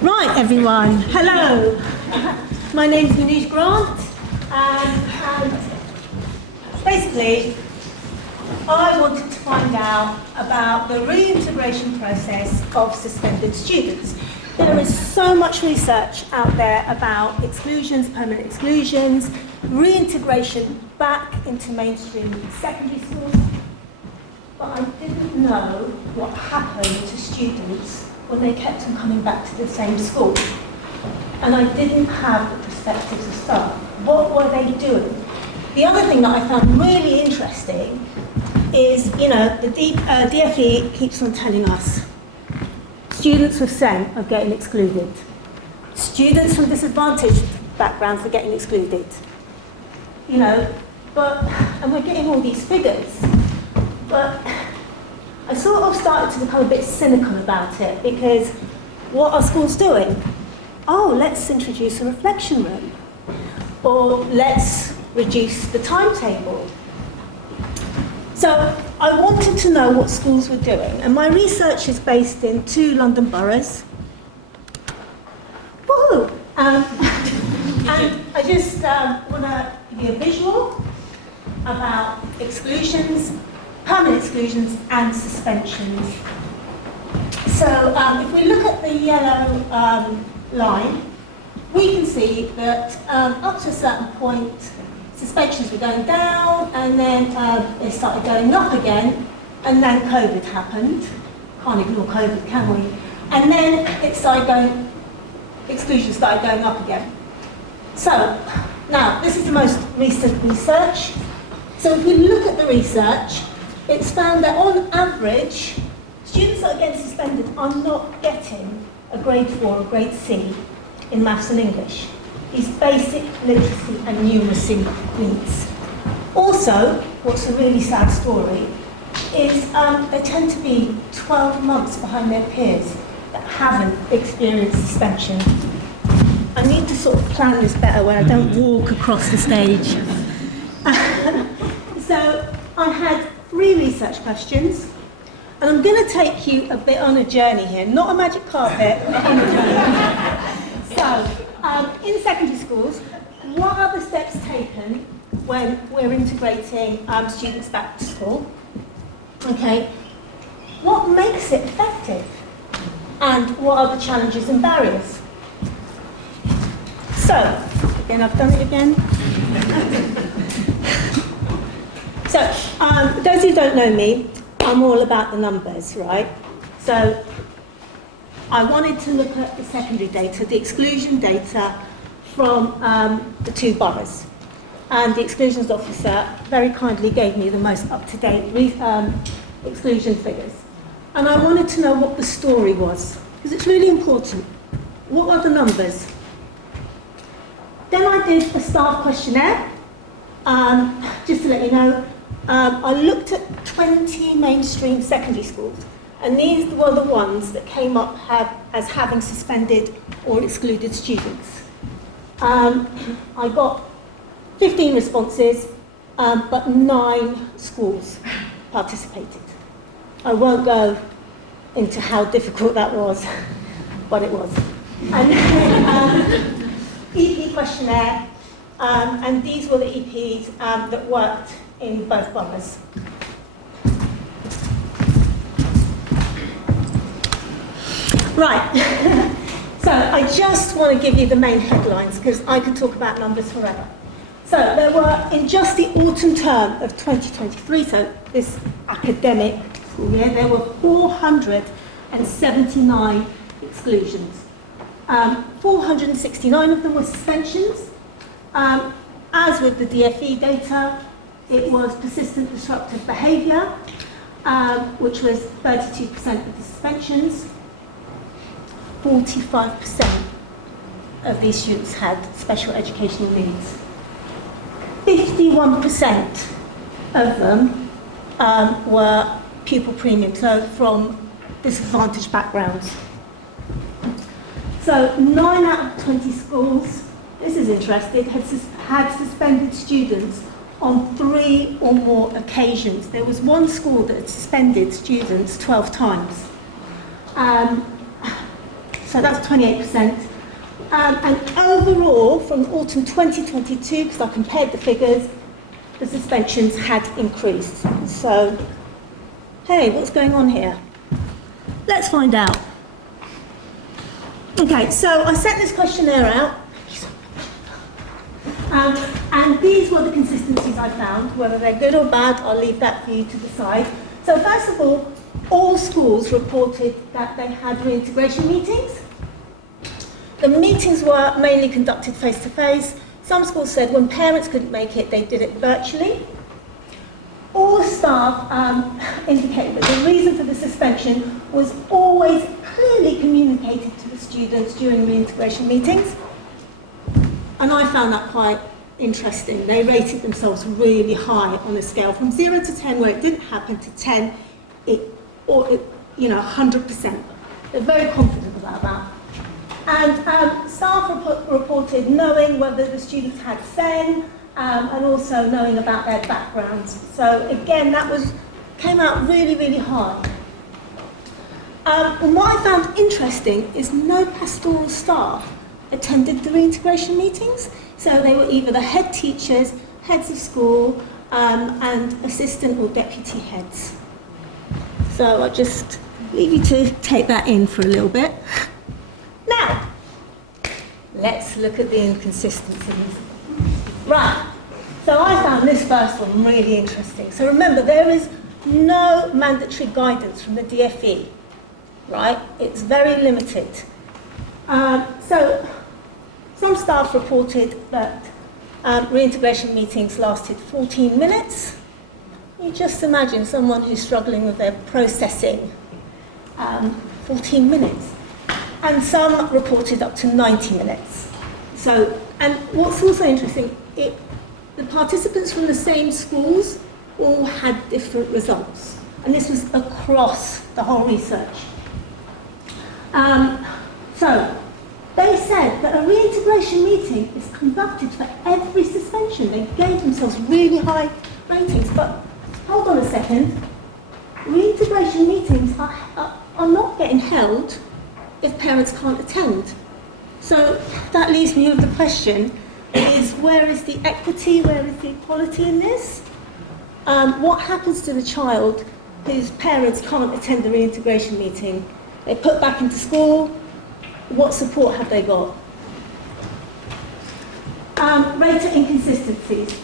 Right, everyone. Hello. My name's Minoushe Grant, and basically, I wanted to find out about the reintegration process of suspended students. There is so much research out there about exclusions, permanent exclusions, reintegration back into mainstream secondary schools, but I didn't know what happened to students when they kept on coming back to the same school. And I didn't have the perspectives of staff. What were they doing? The other thing that I found really interesting is, the DFE keeps on telling us students with SEN are getting excluded. Students from disadvantaged backgrounds are getting excluded. And we're getting all these figures. But I sort of started to become a bit cynical about it, because what are schools doing? Oh, let's introduce a reflection room, or let's reduce the timetable. So I wanted to know what schools were doing, and my research is based in 2 London boroughs. Woohoo! And I just want to give you a visual about exclusions, permanent exclusions and suspensions. So if we look at the yellow line, we can see that up to a certain point, suspensions were going down, and then they started going up again, and then COVID happened. Can't ignore COVID, can we? And then exclusions started going up again. So now, this is the most recent research. So if we look at the research, it's found that on average, students that are getting suspended are not getting a grade 4 or grade C in maths and English. These basic literacy and numeracy needs. Also, what's a really sad story is they tend to be 12 months behind their peers that haven't experienced suspension. I need to sort of plan this better where I don't walk across the stage. So I had 3 research questions, and I'm going to take you a bit on a journey here, not a magic carpet, but on a journey. So, in secondary schools, what are the steps taken when we're integrating students back to school? Okay, what makes it effective? And what are the challenges and barriers? So, again, I've done it again. So, those who don't know me, I'm all about the numbers, right? So, I wanted to look at the secondary data, the exclusion data from the 2 boroughs. And the exclusions officer very kindly gave me the most up-to-date exclusion figures. And I wanted to know what the story was, because it's really important. What are the numbers? Then I did a staff questionnaire, just to let you know. I looked at 20 mainstream secondary schools, and these were the ones that came up as having suspended or excluded students. I got 15 responses, but 9 schools participated. I won't go into how difficult that was, but it was. And then, EP questionnaire, and these were the EPs that worked in both boroughs. Right, so I just want to give you the main headlines, because I could talk about numbers forever. So there were, in just the autumn term of 2023, so this academic school year, there were 479 exclusions. 469 of them were suspensions. As with the DFE data, it was persistent disruptive behaviour, which was 32% of the suspensions. 45% of these students had special educational needs. 51% of them were pupil premium, so from disadvantaged backgrounds. So 9 out of 20 schools, this is interesting, had suspended students on 3 or more occasions. There was one school that had suspended students 12 times. So that's 28%. And overall, from autumn 2022, because I compared the figures, the suspensions had increased. So, hey, what's going on here? Let's find out. Okay, so I sent this questionnaire out, and these were the consistencies I found. Whether they're good or bad, I'll leave that for you to decide. So first of all schools reported that they had reintegration meetings. The meetings were mainly conducted face-to-face. Some schools said when parents couldn't make it, they did it virtually. All staff indicated that the reason for the suspension was always clearly communicated to the students during reintegration meetings. And I found that quite interesting. They rated themselves really high on a scale from 0 to 10, where it didn't happen, to 10, 100%. They're very confident about that. And staff reported knowing whether the students had SEN, and also knowing about their backgrounds. So again, came out really, really high. And what I found interesting is no pastoral staff attended the reintegration meetings. So they were either the head teachers, heads of school, and assistant or deputy heads. So I'll just leave you to take that in for a little bit. Now, let's look at the inconsistencies. Right, so I found this first one really interesting. So remember, there is no mandatory guidance from the DfE, right? It's very limited. So some staff reported that reintegration meetings lasted 14 minutes. You just imagine someone who's struggling with their processing, 14 minutes. And some reported up to 90 minutes. So, and what's also interesting, the participants from the same schools all had different results. And this was across the whole research. So, they said that a reintegration meeting is conducted for every suspension. They gave themselves really high ratings, but hold on a second. Reintegration meetings are not getting held if parents can't attend. So that leaves me with the question, is where is the equity, where is the equality in this? What happens to the child whose parents can't attend the reintegration meeting? They're put back into school. What support have they got? Rate inconsistencies.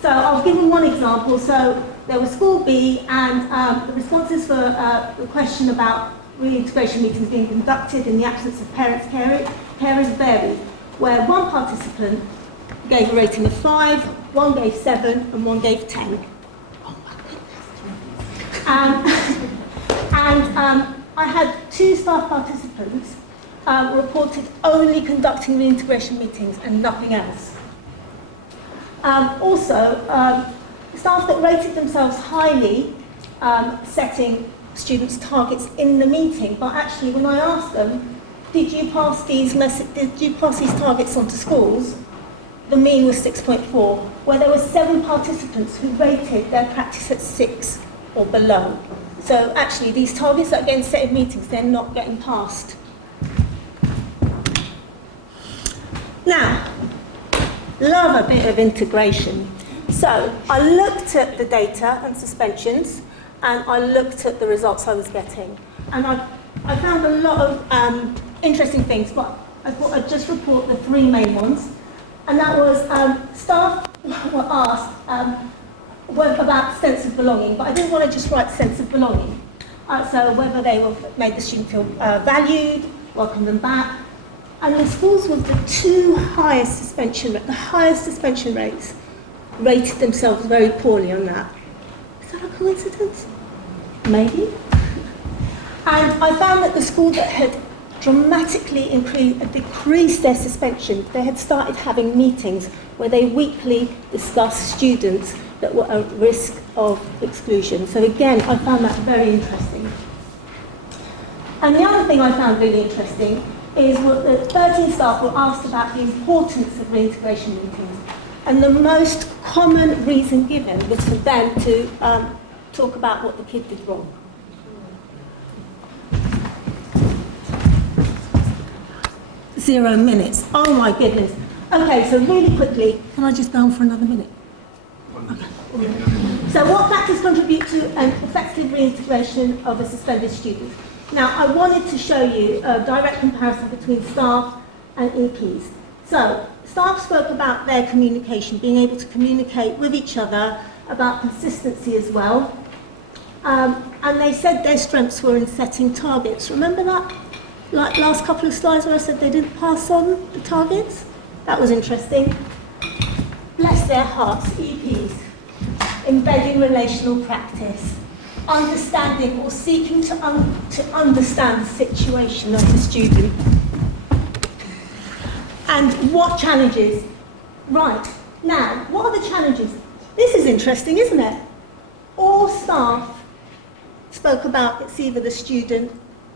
So I'll give you one example. So there was school B, and the responses for the question about reintegration meetings being conducted in the absence of parents, carers varied, where one participant gave a rating of 5, one gave 7, and one gave 10. Oh my goodness. I had 2 staff participants reported only conducting reintegration meetings and nothing else. Also, staff that rated themselves highly, setting students' targets in the meeting, but actually when I asked them, did you pass these targets on to schools? The mean was 6.4, where there were 7 participants who rated their practice at 6 or below. So actually these targets that are getting set in meetings, they're not getting passed. Now, love a bit of integration. So I looked at the data and suspensions, and I looked at the results I was getting. And I found a lot of interesting things, but I thought I'd just report the 3 main ones. And that was staff were asked about sense of belonging, but I didn't want to just write sense of belonging. So whether they made the student feel valued, welcome them back. And the schools with the highest suspension rates rated themselves very poorly on that. Is that a coincidence? Maybe. And I found that the school that had dramatically decreased their suspension, they had started having meetings where they weekly discussed students that were at risk of exclusion. So again, I found that very interesting. And the other thing I found really interesting is that 13 staff were asked about the importance of reintegration meetings. And the most common reason given was for them to talk about what the kid did wrong. 0 minutes. Oh my goodness. Okay, so really quickly, can I just go on for another minute? Okay. So what factors contribute to an effective reintegration of a suspended student? Now, I wanted to show you a direct comparison between staff and EPs. So, staff spoke about their communication, being able to communicate with each other, about consistency as well. And they said their strengths were in setting targets. Remember that? Like last couple of slides where I said they didn't pass on the targets? That was interesting. Bless their hearts, EPs. Embedding relational practice. Understanding or seeking to understand the situation of the student. And what challenges? Right, now, what are the challenges? This is interesting, isn't it? All staff spoke about it's either the student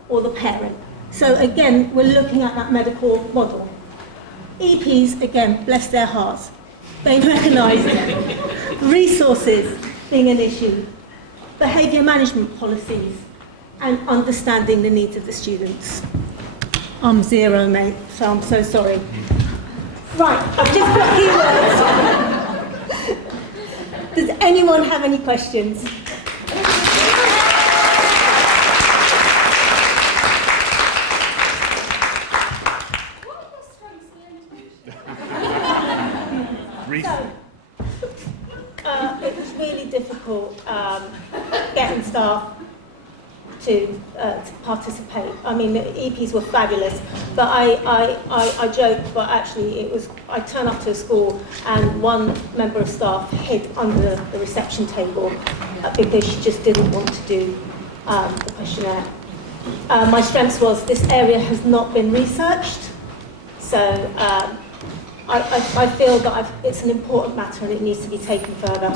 or the parent. So again, we're looking at that medical model. EPs, again, bless their hearts. They recognise resources being an issue, behaviour management policies, and understanding the needs of the students. I'm 0, mate, so I'm so sorry. Right, I've just got keywords. Does anyone have any questions? It was really difficult getting staff to participate. I mean, the EPs were fabulous, but I joke, but actually I turned up to a school and one member of staff hid under the reception table because she just didn't want to do the questionnaire. My strengths was this area has not been researched, so I feel that it's an important matter and it needs to be taken further.